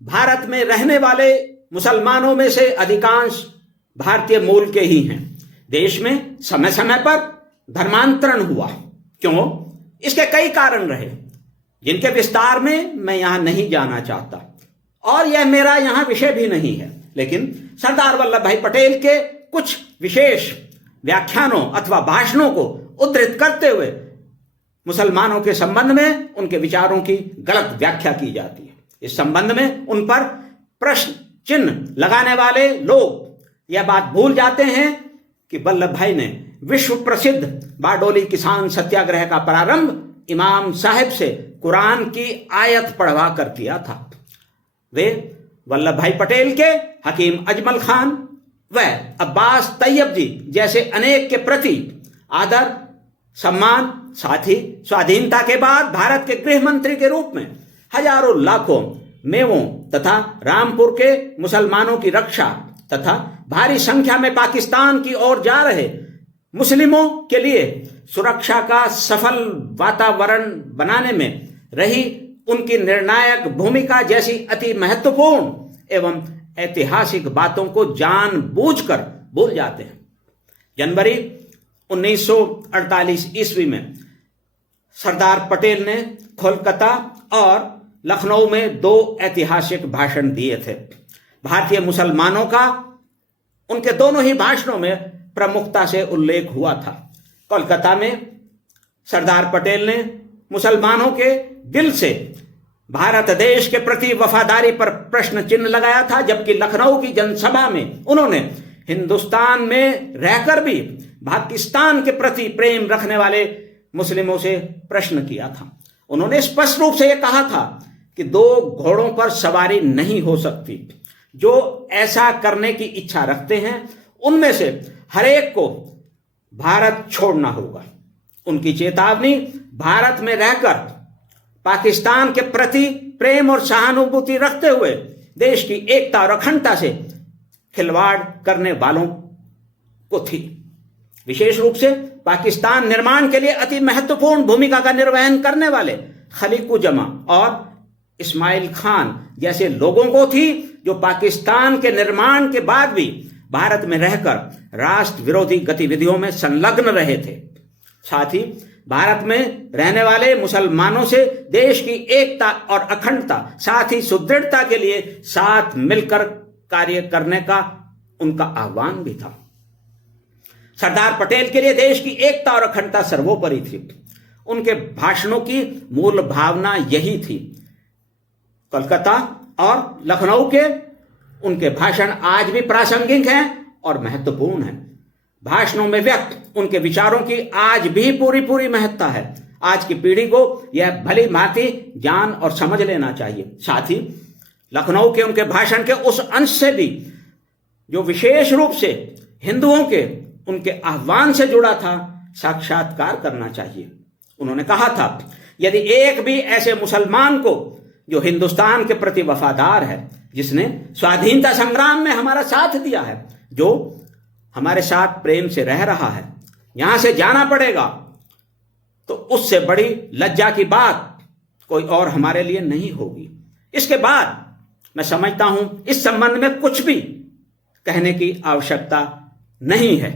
भारत में रहने वाले मुसलमानों में से अधिकांश भारतीय मूल के ही हैं। देश में समय समय पर धर्मांतरण हुआ। क्यों? इसके कई कारण रहे, जिनके विस्तार में मैं यहां नहीं जाना चाहता और यह मेरा यहां विषय भी नहीं है। लेकिन सरदार वल्लभ भाई पटेल के कुछ विशेष व्याख्यानों अथवा भाषणों को उद्धृत करते हुए मुसलमानों के संबंध में उनके विचारों की गलत व्याख्या की जाती है। इस संबंध में उन पर प्रश्न चिन्ह लगाने वाले लोग यह बात भूल जाते हैं कि वल्लभ भाई ने विश्व प्रसिद्ध बारडोली किसान सत्याग्रह का प्रारंभ इमाम साहब से कुरान की आयत पढ़वा कर किया था। वे वल्लभ भाई पटेल के हकीम अजमल खान व अब्बास तैयब जी जैसे अनेक के प्रति आदर सम्मान, साथ ही स्वाधीनता के बाद भारत के गृह मंत्री के रूप में हजारों लाखों मेवों तथा रामपुर के मुसलमानों की रक्षा तथा भारी संख्या में पाकिस्तान की ओर जा रहे मुस्लिमों के लिए सुरक्षा का सफल वातावरण बनाने में रही उनकी निर्णायक भूमिका जैसी अति महत्वपूर्ण एवं ऐतिहासिक बातों को जानबूझकर भूल जाते हैं। जनवरी 1948 ईस्वी में सरदार पटेल ने कोलकाता और लखनऊ में 2 ऐतिहासिक भाषण दिए थे। भारतीय मुसलमानों का उनके दोनों ही भाषणों में प्रमुखता से उल्लेख हुआ था। कोलकाता में सरदार पटेल ने मुसलमानों के दिल से भारत देश के प्रति वफादारी पर प्रश्न चिन्ह लगाया था, जबकि लखनऊ की जनसभा में उन्होंने हिंदुस्तान में रहकर भी पाकिस्तान के प्रति प्रेम रखने वाले मुस्लिमों से प्रश्न किया था। उन्होंने स्पष्ट रूप से यह कहा था कि 2 घोड़ों पर सवारी नहीं हो सकती। जो ऐसा करने की इच्छा रखते हैं उनमें से हर एक को भारत छोड़ना होगा। उनकी चेतावनी भारत में रहकर पाकिस्तान के प्रति प्रेम और सहानुभूति रखते हुए देश की एकता और अखंडता से खिलवाड़ करने वालों को थी। विशेष रूप से पाकिस्तान निर्माण के लिए अति महत्वपूर्ण भूमिका का निर्वहन करने वाले खलीकुजमा और इस्माइल खान जैसे लोगों को थी, जो पाकिस्तान के निर्माण के बाद भी भारत में रहकर राष्ट्र विरोधी गतिविधियों में संलग्न रहे थे। साथ ही भारत में रहने वाले मुसलमानों से देश की एकता और अखंडता साथ ही सुदृढ़ता के लिए साथ मिलकर कार्य करने का उनका आह्वान भी था। सरदार पटेल के लिए देश की एकता और अखंडता सर्वोपरि थी। उनके भाषणों की मूल भावना यही थी। कोलकाता और लखनऊ के उनके भाषण आज भी प्रासंगिक हैं और महत्वपूर्ण हैं। भाषणों में व्यक्त उनके विचारों की आज भी पूरी महत्ता है। आज की पीढ़ी को यह भली भांति जान और समझ लेना चाहिए। साथ ही लखनऊ के उनके भाषण के उस अंश से भी जो विशेष रूप से हिंदुओं के उनके आह्वान से जुड़ा था, साक्षात्कार करना चाहिए। उन्होंने कहा था, यदि एक भी ऐसे मुसलमान को जो हिंदुस्तान के प्रति वफादार है, जिसने स्वाधीनता संग्राम में हमारा साथ दिया है, जो हमारे साथ प्रेम से रह रहा है, यहां से जाना पड़ेगा, तो उससे बड़ी लज्जा की बात कोई और हमारे लिए नहीं होगी। इसके बाद मैं समझता हूं इस संबंध में कुछ भी कहने की आवश्यकता नहीं है।